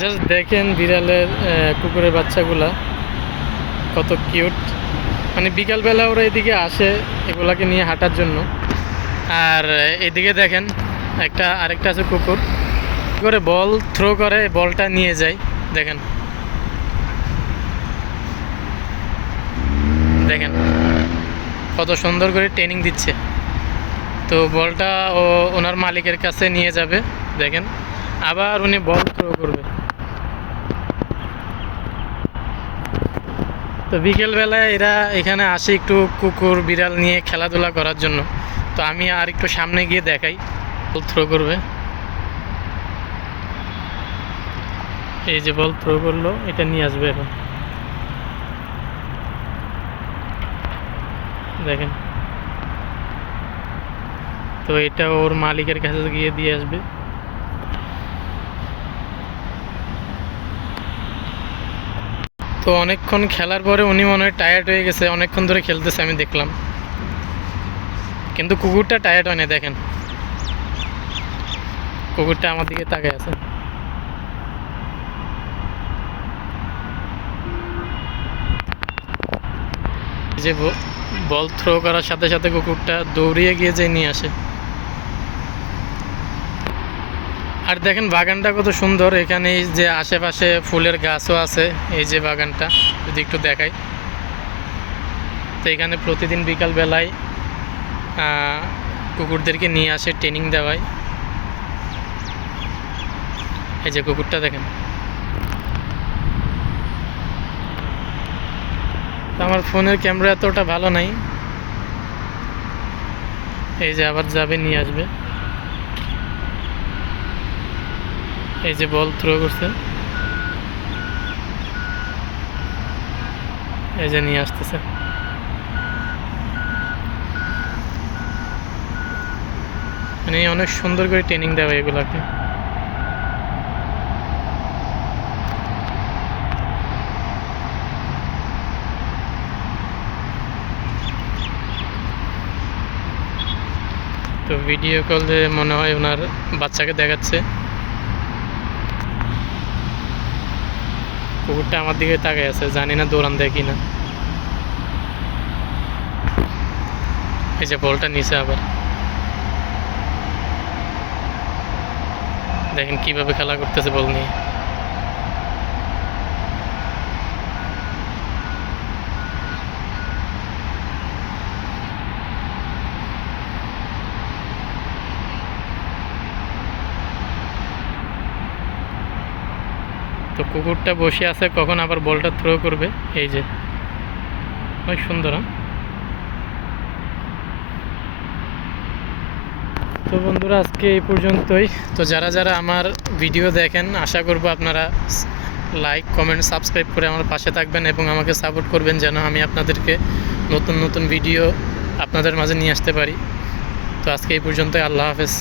Just দেখেন বিড়ালের কুকুরের বাচ্চাগুলা কত কিউট। মানে বিকালবেলা ওরা এদিকে আসে এগুলাকে নিয়ে হাঁটার জন্য। আর এদিকে দেখেন আরেকটা আছে কুকুর, কি করে বল থ্রো করে বলটা নিয়ে যায়। দেখেন দেখেন কত সুন্দর করে ট্রেনিং দিচ্ছে। তো বলটা ওনার মালিকের কাছে নিয়ে যাবে। দেখেন আবার উনি বল থ্রো করবে। তো বিকেলবেলায় এরা এখানে আসে একটু কুকুর বিড়াল নিয়ে খেলাধুলা করার জন্য। তো আমি আর একটু সামনে গিয়ে দেখাই, বল থ্রো করবে। এই যে বল থ্রো করলো, এটা নিয়ে আসবে এখন। দেখেন, তো এটা ওর মালিকের কাছে গিয়ে দিয়ে আসবে। তো অনেকক্ষণ খেলার পরে উনি মনে হয় টায়ার্ড হয়ে গেছে, অনেকক্ষণ ধরে খেলতেছে আমি দেখলাম, কিন্তু কুকুরটা টায়ার্ড হয় না। দেখেন কুকুরটা আমার দিকে তাকায় আছে। যে বল থ্রো করার সাথে সাথে কুকুরটা দৌড়িয়ে গিয়ে যে নিয়ে আসে। আর দেখেন বাগানটা কত সুন্দর, এখানে এই যে আশেপাশে ফুলের গাছও আছে। এই যে বাগানটা যদি একটু দেখাই, তো এখানে প্রতিদিন বিকাল বেলায় কুকুরদেরকে নিয়ে আসে, ট্রেনিং দেওয়ায়। এই যে কুকুরটা দেখেন। তো আমার ফোনের ক্যামেরা এতটা ভালো নাই। এই যে আবার যাবে, নিয়ে আসবে। এই যে বল থ্রো করছে, এই যে নিয়ে আসতেছে। মানে অনেক সুন্দর করে ট্রেনিং দেওয়া এগুলাকে। তো ভিডিও কলে মনে হয় ওনার বাচ্চাকে দেখাচ্ছে। কুকুরটা আমার দিকে তাকায় আছে, জানি না দৌড়ান দেয় কিনা। এই যে বলটা নিচে আবার দেখেন কিভাবে খেলা করতেছে বল নিয়ে। তো কুকুরটা বসে আছে, কখন আবার বলটা থ্রো করবে। এই যে অনেক সুন্দর। তো বন্ধুরা আজকে এই পর্যন্তই। তো যারা যারা আমার ভিডিও দেখেন, আশা করব আপনারা লাইক কমেন্ট সাবস্ক্রাইব করে আমার পাশে থাকবেন এবং আমাকে সাপোর্ট করবেন, যেন আমি আপনাদেরকে নতুন নতুন ভিডিও আপনাদের মাঝে নিয়ে আসতে পারি। তো আজকে এই পর্যন্তই। আল্লাহ হাফেজ।